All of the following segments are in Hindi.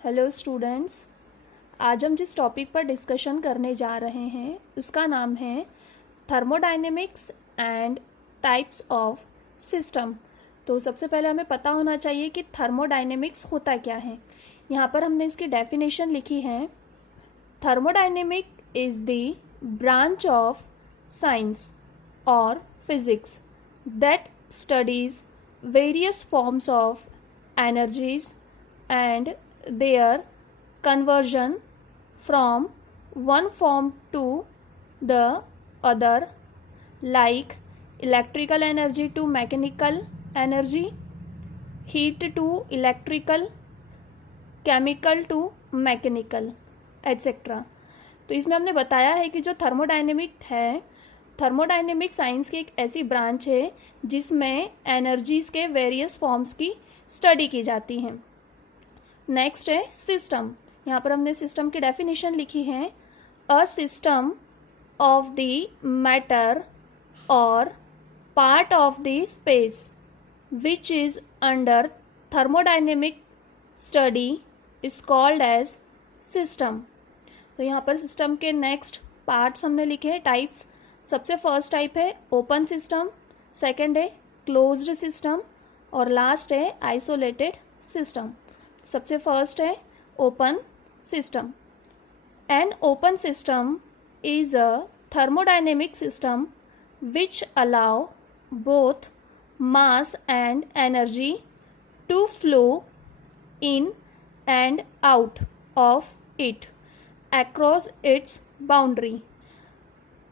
Hello students. आज हम जिस टॉपिक पर डिस्कशन करने जा रहे हैं उसका नाम है thermodynamics and types of system. तो सबसे पहले हमें पता होना चाहिए कि थर्मोडायनेमिक्स होता क्या है। यहाँ पर हमने इसकी डेफिनेशन लिखी है। Thermodynamic is the branch of science or physics that studies various forms of energies and their conversion from one form to the other, like electrical energy to mechanical energy, heat to electrical, chemical to mechanical, etc. तो इसमें हमने बताया है कि जो थर्मोडायनेमिक है, थर्मोडायनेमिक साइंस की एक ऐसी ब्रांच है जिसमें एनर्जीज के वेरियस फॉर्म्स की स्टडी की जाती हैं। नेक्स्ट है सिस्टम। यहाँ पर हमने सिस्टम की डेफिनेशन लिखी है। A system of the matter or part of the space which is under thermodynamic study is called as system. तो यहाँ पर सिस्टम के नेक्स्ट पार्ट्स हमने लिखे हैं, टाइप्स। सबसे फर्स्ट टाइप है ओपन सिस्टम, सेकेंड है क्लोज्ड सिस्टम और लास्ट है आइसोलेटेड सिस्टम। सबसे फर्स्ट है open system. An open system is a thermodynamic system which allow both mass and energy to flow in and out of it across its boundary.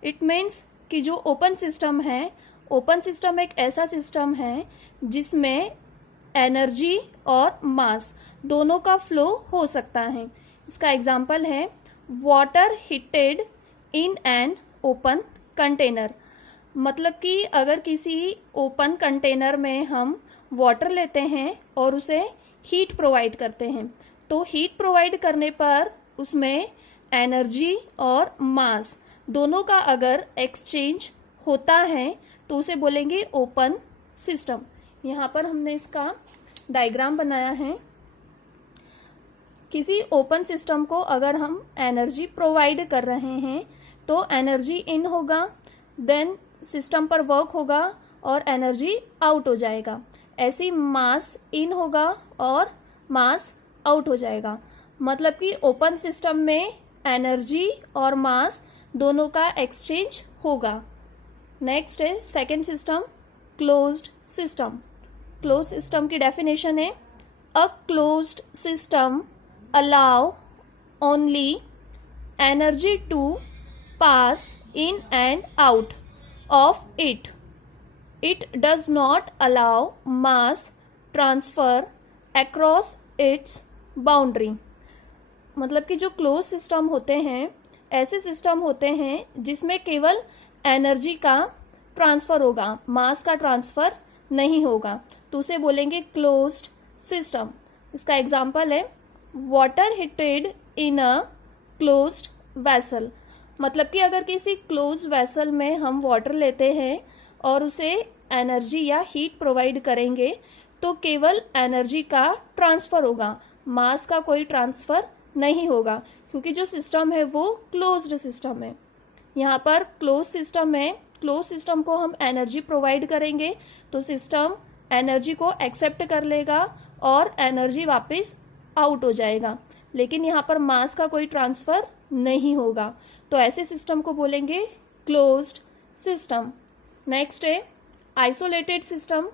It means कि जो ओपन सिस्टम है, ओपन सिस्टम एक ऐसा सिस्टम है जिसमें एनर्जी और मास दोनों का फ्लो हो सकता है। इसका एग्जाम्पल है water heated in an open container. मतलब कि अगर किसी ओपन कंटेनर में हम वाटर लेते हैं और उसे हीट प्रोवाइड करते हैं, तो हीट प्रोवाइड करने पर उसमें एनर्जी और मास दोनों का अगर एक्सचेंज होता है तो उसे बोलेंगे ओपन सिस्टम। यहाँ पर हमने इसका डायग्राम बनाया है। किसी ओपन सिस्टम को अगर हम एनर्जी प्रोवाइड कर रहे हैं तो एनर्जी इन होगा, देन सिस्टम पर वर्क होगा और एनर्जी आउट हो जाएगा। ऐसी मास इन होगा और मास आउट हो जाएगा। मतलब कि ओपन सिस्टम में एनर्जी और मास दोनों का एक्सचेंज होगा। नेक्स्ट है second system, closed system. Close system की डेफिनेशन है a closed system allow only energy to pass in and out of it. It does not allow mass transfer across its boundary. मतलब कि जो क्लोज सिस्टम होते हैं ऐसे सिस्टम होते हैं जिसमें केवल एनर्जी का ट्रांसफर होगा, मास का ट्रांसफर नहीं होगा, तो उसे बोलेंगे क्लोज्ड सिस्टम। इसका एग्जाम्पल है water heated in a closed vessel. मतलब कि अगर किसी क्लोज्ड वेसल में हम वाटर लेते हैं और उसे एनर्जी या हीट प्रोवाइड करेंगे तो केवल एनर्जी का ट्रांसफर होगा, मास का कोई ट्रांसफर नहीं होगा, क्योंकि जो सिस्टम है वो क्लोज्ड सिस्टम है। यहाँ पर क्लोज सिस्टम है, क्लोज सिस्टम को हम एनर्जी प्रोवाइड करेंगे तो सिस्टम एनर्जी को एक्सेप्ट कर लेगा और एनर्जी वापस आउट हो जाएगा, लेकिन यहाँ पर मास का कोई ट्रांसफर नहीं होगा, तो ऐसे सिस्टम को बोलेंगे क्लोज्ड सिस्टम। नेक्स्ट है आइसोलेटेड सिस्टम।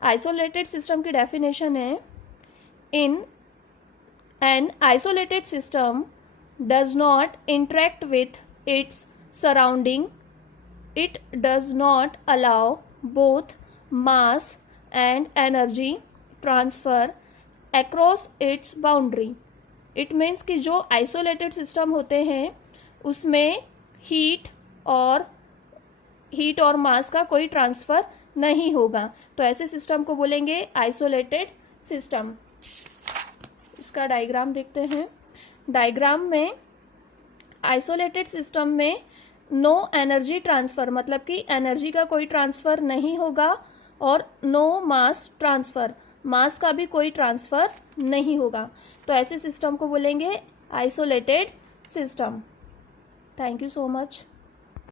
आइसोलेटेड सिस्टम की डेफिनेशन है in an isolated system does not interact with its surrounding. It does not allow both mass and energy transfer across its boundary. It means कि जो isolated system होते हैं उसमें हीट और मास का कोई ट्रांसफ़र नहीं होगा, तो ऐसे सिस्टम को बोलेंगे आइसोलेटेड सिस्टम। इसका डायग्राम देखते हैं। डायग्राम में आइसोलेटेड सिस्टम में नो एनर्जी ट्रांसफ़र, मतलब कि एनर्जी का कोई ट्रांसफ़र नहीं होगा, और नो मास ट्रांसफ़र, मास का भी कोई ट्रांसफ़र नहीं होगा। तो ऐसे सिस्टम को बोलेंगे isolated system. Thank you so much.